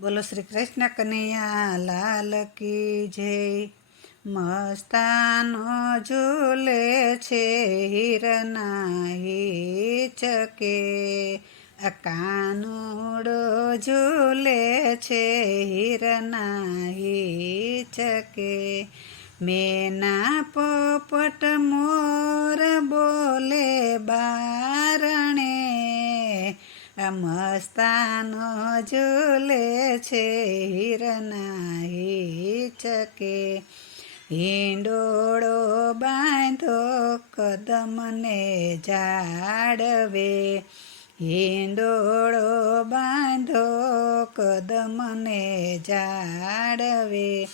બોલો શ્રી કૃષ્ણ કનૈયા લાલ કી જય। મસ્તાનો ઝૂલે છે હિરના હિચકે, આ કાનુડો ઝૂલે છે હિરના હિચકે। મેના પોપટ મોર બોલે બારણે, આ મસ્તાનો ઝૂલે છે હિરના હિચકે। હિંડોળો બાંધો કદમને ઝાડવે, હિંડોળો બાંધો કદમને ઝાડવે।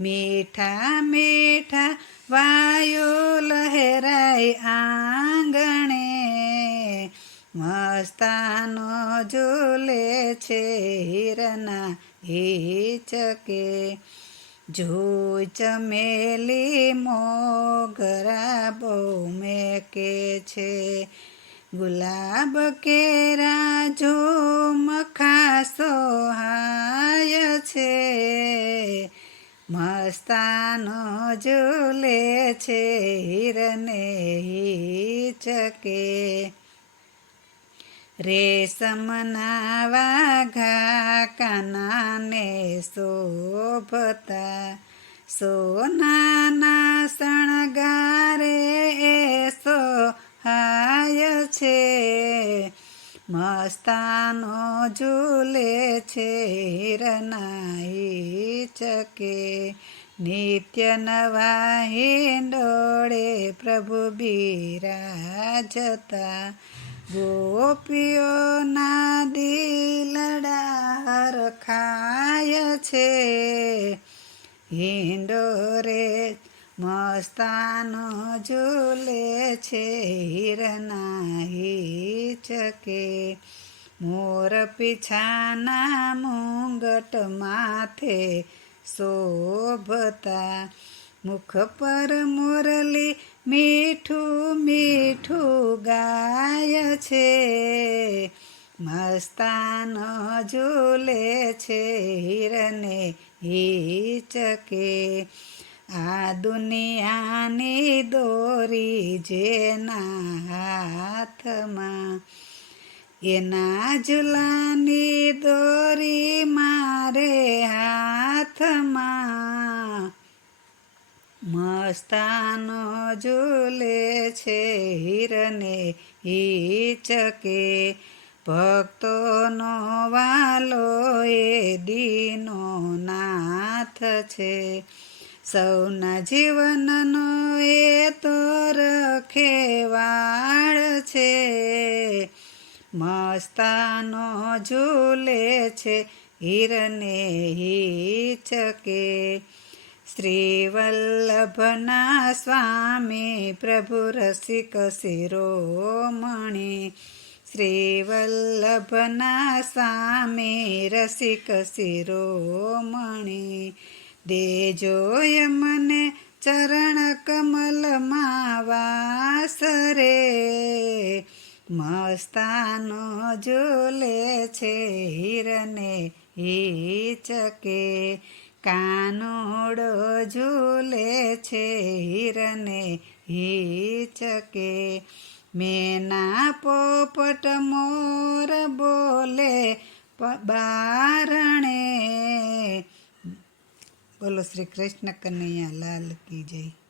મીઠા મીઠા વાયુ લહેરાય આંગણે, મસ્તાનો ઝૂલે છે હિરના હિચકે। જુઈ ચમેલી મોગરા બહુ મેકે છે, ગુલાબ કેરા ઝુમખા સોહાય છે। મસ્તાનો ઝૂલે છે હિરને હિચકે। રેશમના વાઘા કાનાને શોભતા, સોનાના શણગારે એ સોહાય છે। મસ્તાનો ઝૂલે છે હિરના હિચકે। નિત્ય નવા હિંડોળે પ્રભુ બિરાજતા, ગોપીઓના દિલડા હરખાય છે। હિંડોરે મસ્તાનો ઝૂલે છે હિરના હિચકે। મોર પીછાના મુંગટ માથે શોભતા, મુખ પર મુરલી મીઠું મીઠું ગાય છે। મસ્તાનો ઝૂલે છે હિરને હિચકે। આ દુનિયાની દોરી જેના હાથમાં, એના ઝૂલાની દોરી મારે હાથમાં। મસ્તાનો ઝૂલે છે હિરને હિચકે। ભક્તોનો વાલો એ દીનો નાથ છે, સૌના જીવનનો એ તો રખેવાળ છે। મસ્તાનો ઝૂલે છે હિરને હિચકે। શ્રી વલ્લભના સ્વામી પ્રભુ રસિક શિરોમણી, શ્રી વલ્લભના સ્વામી રસિક શિરોમણી। દેજોય મને ચરણ કમલમાં વાસ રે, મસ્તાનો ઝૂલે છે હિરને હિચકે। કાનુડો ઝૂલે છે હિરને હિચકે। મેના પોપટ મોર બોલે બારણે। બોલો શ્રી કૃષ્ણ કનૈયા લાલ કી જય।